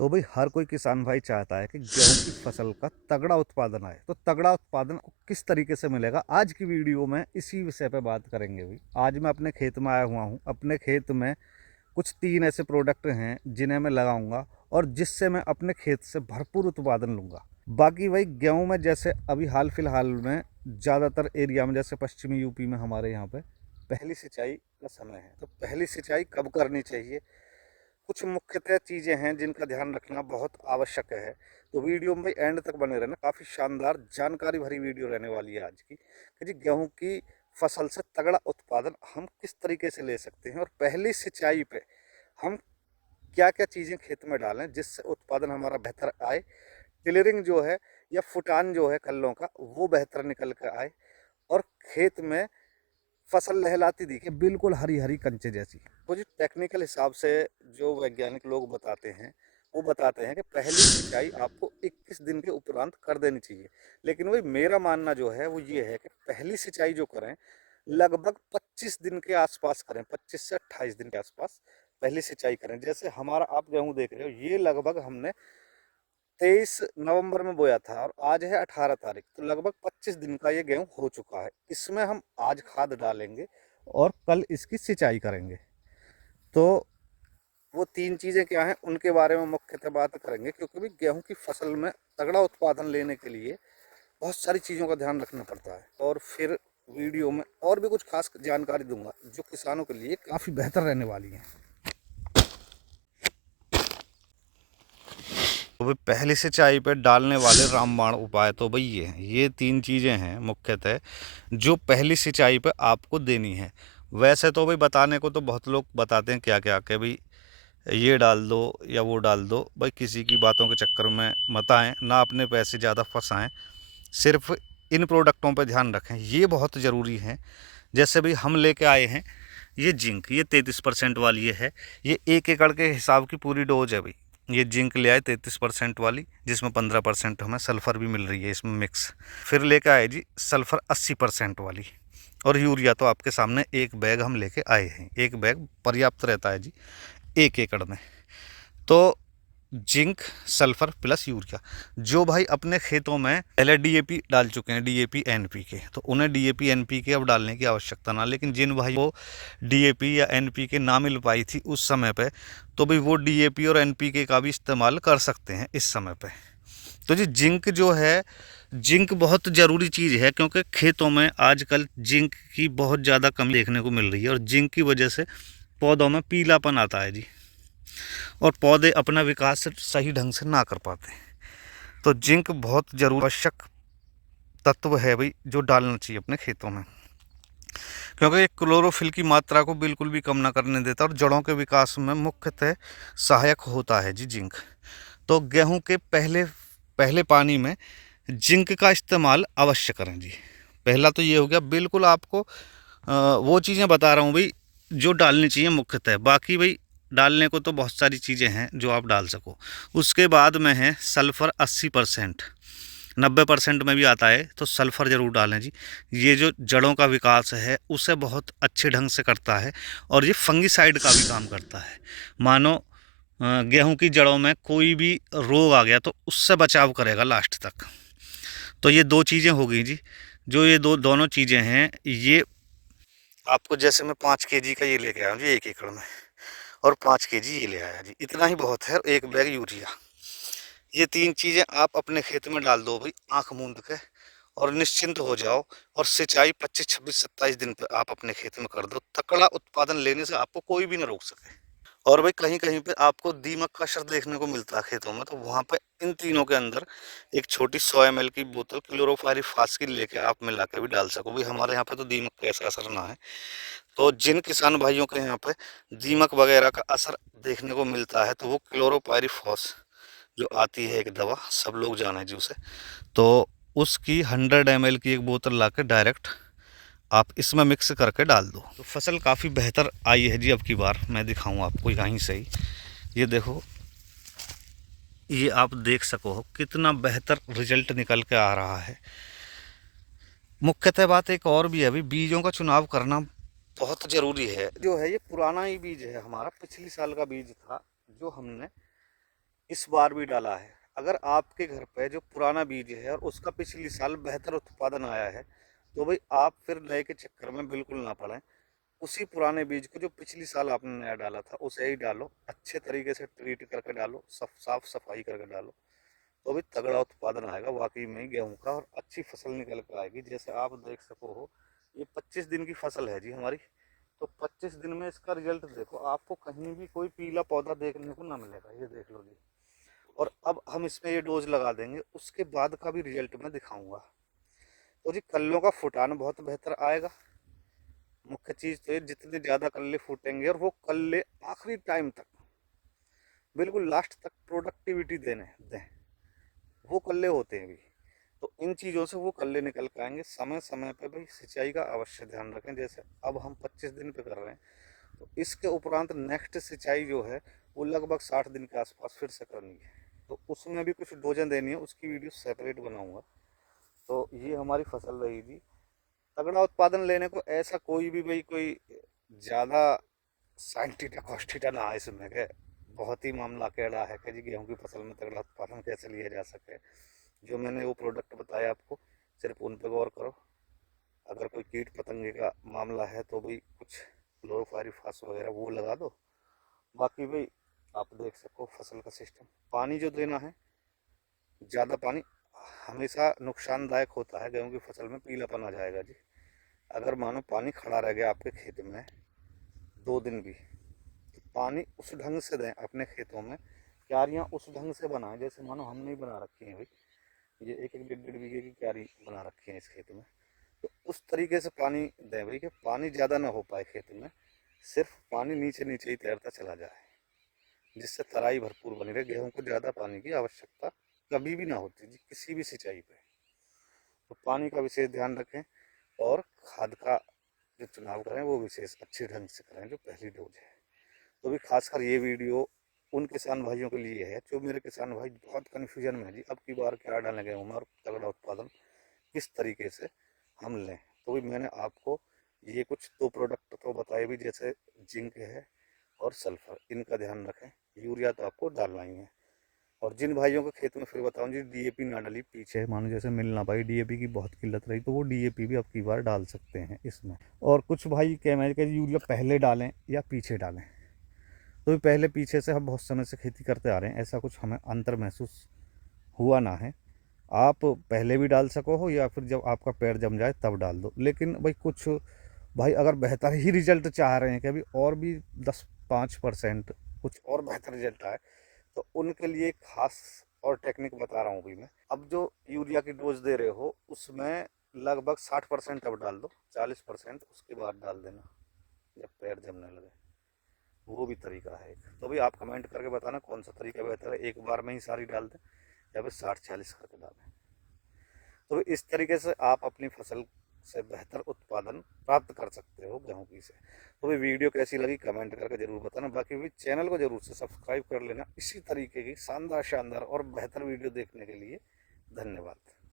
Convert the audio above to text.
तो भाई हर कोई किसान भाई चाहता है कि गेहूं की फसल का तगड़ा उत्पादन आए। तो तगड़ा उत्पादन को किस तरीके से मिलेगा, आज की वीडियो में इसी विषय पे बात करेंगे भाई। आज मैं अपने खेत में आया हुआ हूँ। अपने खेत में कुछ 3 ऐसे प्रोडक्ट हैं जिन्हें मैं लगाऊंगा और जिससे मैं अपने खेत से भरपूर उत्पादन लूंगा। बाकी भाई गेहूं में जैसे अभी हाल फिलहाल में ज़्यादातर एरिया में, जैसे पश्चिमी यूपी में हमारे यहाँ पे पहली सिंचाई का समय है। तो पहली सिंचाई कब करनी चाहिए, कुछ मुख्यतः चीज़ें हैं जिनका ध्यान रखना बहुत आवश्यक है। तो वीडियो में एंड तक बने रहना, काफ़ी शानदार जानकारी भरी वीडियो रहने वाली है आज की कि जी गेहूं की फसल से तगड़ा उत्पादन हम किस तरीके से ले सकते हैं और पहली सिंचाई पे हम क्या क्या चीज़ें खेत में डालें जिससे उत्पादन हमारा बेहतर आए। टिलरिंग जो है या फुटान जो है कल्लों का वो बेहतर निकल कर आए और खेत में फसल लहलाती दिखे, बिल्कुल हरी हरी कंचे जैसी। वो जो टेक्निकल हिसाब से जो वैज्ञानिक लोग बताते हैं, वो बताते हैं कि पहली सिंचाई आपको 21 दिन के उपरांत कर देनी चाहिए। लेकिन वही मेरा मानना जो है वो ये है कि पहली सिंचाई जो करें लगभग 25 दिन के आसपास करें, 25 से 28 दिन के आसपास पहली सिंचाई करें। जैसे हमारा आप गेहूं देख रहे हो, ये लगभग हमने 23 नवंबर में बोया था और आज है 18 तारीख, तो लगभग 25 दिन का ये गेहूं हो चुका है। इसमें हम आज खाद डालेंगे और कल इसकी सिंचाई करेंगे। तो वो 3 चीज़ें क्या हैं उनके बारे में मुख्यतः बात करेंगे, क्योंकि भी गेहूं की फसल में तगड़ा उत्पादन लेने के लिए बहुत सारी चीज़ों का ध्यान रखना पड़ता है। और फिर वीडियो में और भी कुछ खास जानकारी दूंगा जो किसानों के लिए काफ़ी बेहतर रहने वाली है। तो भाई पहली सिंचाई पे डालने वाले रामबाण उपाय तो भाई ये 3 चीज़ें हैं मुख्यतः जो पहली सिंचाई पे आपको देनी है। वैसे तो भाई बताने को तो बहुत लोग बताते हैं क्या क्या कि भाई ये डाल दो या वो डाल दो। भाई किसी की बातों के चक्कर में मत आएँ, ना अपने पैसे ज़्यादा फंसाएं। सिर्फ इन प्रोडक्टों पे ध्यान रखें, ये बहुत ज़रूरी है। जैसे भाई हम लेके आए हैं ये जिंक, ये 33% वाली ये है। ये 1 एकड़ के हिसाब की पूरी डोज है भाई। ये जिंक ले आए 33% वाली, जिसमें 15% हमें सल्फ़र भी मिल रही है इसमें मिक्स। फिर लेके आए जी सल्फ़र 80% वाली। और यूरिया तो आपके सामने 1 बैग हम लेके आए हैं। 1 बैग पर्याप्त रहता है जी 1 एकड़ में। तो जिंक, सल्फर प्लस यूरिया। जो भाई अपने खेतों में पहले डीएपी डाल चुके हैं, डीएपी एनपीके, तो उन्हें डीएपी एनपीके अब डालने की आवश्यकता ना। लेकिन जिन भाई को डीएपी या एनपीके ना मिल पाई थी उस समय पे, तो भाई वो डीएपी और एनपीके का भी इस्तेमाल कर सकते हैं इस समय पे। तो जी जिंक जो है, जिंक बहुत ज़रूरी चीज़ है, क्योंकि खेतों में आजकल जिंक की बहुत ज़्यादा कमी देखने को मिल रही है और जिंक की वजह से पौधों में पीलापन आता है जी, और पौधे अपना विकास सही ढंग से ना कर पाते। तो जिंक बहुत जरूर आवश्यक तत्व है भाई जो डालना चाहिए अपने खेतों में, क्योंकि ये क्लोरोफिल की मात्रा को बिल्कुल भी कम ना करने देता और जड़ों के विकास में मुख्यतः सहायक होता है जी जिंक। तो गेहूं के पहले पहले पानी में जिंक का इस्तेमाल अवश्य करें जी। पहला तो ये हो गया, बिल्कुल आपको वो चीज़ें बता रहा हूँ भाई जो डालनी चाहिए मुख्यतः। बाकी भाई डालने को तो बहुत सारी चीज़ें हैं जो आप डाल सको। उसके बाद में है सल्फ़र 80%, 90% में भी आता है, तो सल्फ़र ज़रूर डालें जी। ये जो जड़ों का विकास है उसे बहुत अच्छे ढंग से करता है और ये फंगिसाइड का भी काम करता है। मानो गेहूं की जड़ों में कोई भी रोग आ गया तो उससे बचाव करेगा लास्ट तक। तो ये 2 चीज़ें हो गई जी। जो ये दोनों चीज़ें हैं, ये आपको जैसे मैं 5 केजी का ये लेके आया हूँ जी 1 एकड़ में, और 5 केजी ये ले आया जी, इतना ही बहुत है। 1 बैग यूरिया, ये 3 चीज़ें आप अपने खेत में डाल दो भाई आंख मूंद के, और निश्चिंत हो जाओ। और सिंचाई 25 26 27 दिन पे आप अपने खेत में कर दो। तकड़ा उत्पादन लेने से आपको कोई भी ना रोक सके। और भाई कहीं कहीं पे आपको दीमक का असर देखने को मिलता है खेतों में, तो वहां पे इन तीनों के अंदर एक छोटी 100 ml की बोतल क्लोरोफायरिफास की लेके आप मिला के भी डाल सको। भाई हमारे यहाँ पे तो दीमक का ऐसा असर ना है। तो जिन किसान भाइयों के यहाँ पे दीमक वगैरह का असर देखने को मिलता है, तो वो क्लोरोपायरिफॉस जो आती है एक दवा, सब लोग जाने जी उसे, तो उसकी 100 ml की एक बोतल ला के डायरेक्ट आप इसमें मिक्स करके डाल दो। तो फसल काफ़ी बेहतर आई है जी। अब की बार मैं दिखाऊं आपको यहीं से ही, ये देखो, ये आप देख सको हो कितना बेहतर रिजल्ट निकल के आ रहा है। मुख्यतः बात एक और भी है, अभी बीजों का चुनाव करना बहुत ज़रूरी है। जो है ये पुराना ही बीज है हमारा, पिछली साल का बीज था जो हमने इस बार भी डाला है। अगर आपके घर पे जो पुराना बीज है और उसका पिछली साल बेहतर उत्पादन आया है, तो भाई आप फिर नए के चक्कर में बिल्कुल ना पड़ें। उसी पुराने बीज को जो पिछली साल आपने नया डाला था उसे ही डालो, अच्छे तरीके से ट्रीट करके डालो, साफ सफाई करके डालो, तो भी तगड़ा उत्पादन आएगा वाकई में गेहूं का, और अच्छी फसल निकल कर आएगी। जैसे आप देख सको हो, ये 25 दिन की फसल है जी हमारी। तो 25 दिन में इसका रिजल्ट देखो, आपको कहीं भी कोई पीला पौधा देखने को ना मिलेगा, ये देख लो जी। और अब हम इसमें ये डोज लगा देंगे, उसके बाद का भी रिजल्ट मैं दिखाऊंगा। तो जी कल्लों का फुटान बहुत बेहतर आएगा। मुख्य चीज तो ये, जितने ज्यादा कल्ले फूटेंगे और वो कल्ले आखिरी टाइम तक, बिल्कुल लास्ट तक प्रोडक्टिविटी देने दें, वो कल्ले होते हैं भी। तो इन चीज़ों से वो कल्ले निकल के आएंगे। समय समय पे भाई सिंचाई का अवश्य ध्यान रखें। जैसे अब हम 25 दिन पे कर रहे हैं, तो इसके उपरांत नेक्स्ट सिंचाई जो है वो लगभग 60 दिन के आसपास फिर से करनी है। तो उसमें भी कुछ डोजें देनी है, उसकी वीडियो सेपरेट बनाऊंगा। तो ये हमारी फसल रहेगी। तगड़ा उत्पादन लेने को ऐसा कोई भी भाई कोई ज़्यादा साइंटिटा कॉस्टिटा ना है इसमें के, बहुत ही मामला टेढ़ा है कि जी गेहूँ की फसल में तगड़ा उत्पादन कैसे लिया जा सके। जो मैंने वो प्रोडक्ट बताया आपको, सिर्फ उन पर गौर करो। अगर कोई कीट पतंगे का मामला है तो भाई कुछ क्लोरोफायरिफास वगैरह वो लगा दो। बाकी भाई आप देख सको फसल का सिस्टम, पानी जो देना है, ज़्यादा पानी हमेशा नुकसानदायक होता है। गेहूँ की फसल में पीलापन आ जाएगा जी। अगर मानो पानी खड़ा रह गया आपके खेत में 2 दिन भी, तो पानी उस ढंग से दें अपने खेतों में। क्यारियाँ उस ढंग से बनाएं जैसे मानो हमने ही बना रखी हैं भाई। ये 1-1 डेढ़-डेढ़ बीघे की क्यारी बना रखी है इस खेत में। तो उस तरीके से पानी दें भाई कि पानी ज़्यादा ना हो पाए खेत में, सिर्फ पानी नीचे नीचे ही तैरता चला जाए, जिससे तराई भरपूर बनी रहे। गेहूं को ज़्यादा पानी की आवश्यकता कभी भी ना होती जी, किसी भी सिंचाई पे। तो पानी का विशेष ध्यान रखें, और खाद का जो चुनाव करें वो विशेष अच्छे ढंग से करें, जो पहली डोज है। तो भी खासकर ये वीडियो उन किसान भाइयों के लिए है जो मेरे किसान भाई बहुत कन्फ्यूजन में है जी, अब की बार क्या डालने गए हूँ और तगड़ा उत्पादन किस तरीके से हम लें। तो भी मैंने आपको ये कुछ 2 प्रोडक्ट तो बताए भी, जैसे जिंक है और सल्फर, इनका ध्यान रखें। यूरिया तो आपको डालना ही है। और जिन भाइयों के खेत में फिर बताऊं जी डीएपी ना डाली, पीछे मानो जैसे मिल ना पाई, डीएपी की बहुत किल्लत रही, तो वो डीएपी भी अब की बार डाल सकते हैं इसमें। और कुछ भाई कह मैं यूरिया पहले डालें या पीछे डालें, तो पहले पीछे से हम बहुत समय से खेती करते आ रहे हैं, ऐसा कुछ हमें अंतर महसूस हुआ ना है। आप पहले भी डाल सको हो या फिर जब आपका पेड़ जम जाए तब डाल दो। लेकिन भाई कुछ भाई अगर बेहतर ही रिजल्ट चाह रहे हैं कि अभी और भी 10-5% कुछ और बेहतर रिजल्ट आए, तो उनके लिए खास और टेक्निक बता रहा हूँ अभी मैं। अब जो यूरिया की डोज दे रहे हो उसमें लगभग 60% अब डाल दो, 40% उसके बाद डाल देना जब पेड़ जमने लगे। वो भी तरीका है एक। तो भी आप कमेंट करके बताना कौन सा तरीका बेहतर है, एक बार में ही सारी डाल दें या फिर 60-40 करके डालें। तो इस तरीके से आप अपनी फसल से बेहतर उत्पादन प्राप्त कर सकते हो गेहूँ की से। तो भी वीडियो कैसी लगी कमेंट करके ज़रूर बताना। बाकी भी चैनल को ज़रूर से सब्सक्राइब कर लेना। इसी तरीके की शानदार शानदार और बेहतर वीडियो देखने के लिए धन्यवाद।